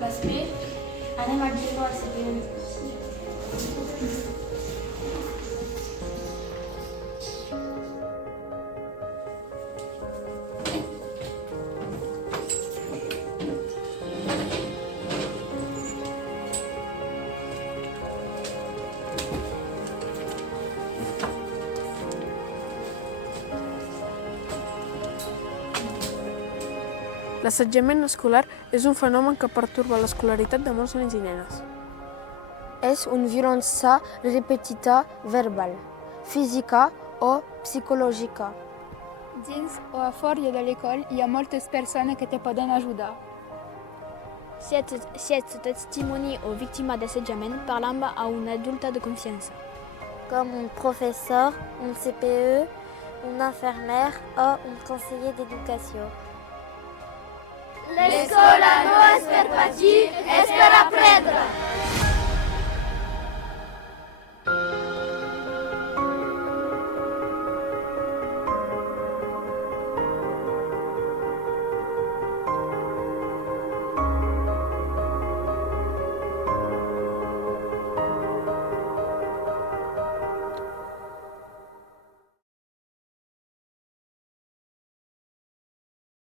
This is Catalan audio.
Gaspar, anem a jugar al següent. L'assetjament escolar és un fenomen que pertorba l'escolaritat de molts nens i nenes. És una violència repetida verbal, física o psicològica. Dins o a fora de l'école, hi ha moltes persones que te poden ajudar. Si ets testimoni o víctima d'assetjament, parla a un adult de confiança. Com un professor, un CPE, un infirmière o un conseller d'éducation. L'escola no és per patir, és per aprendre.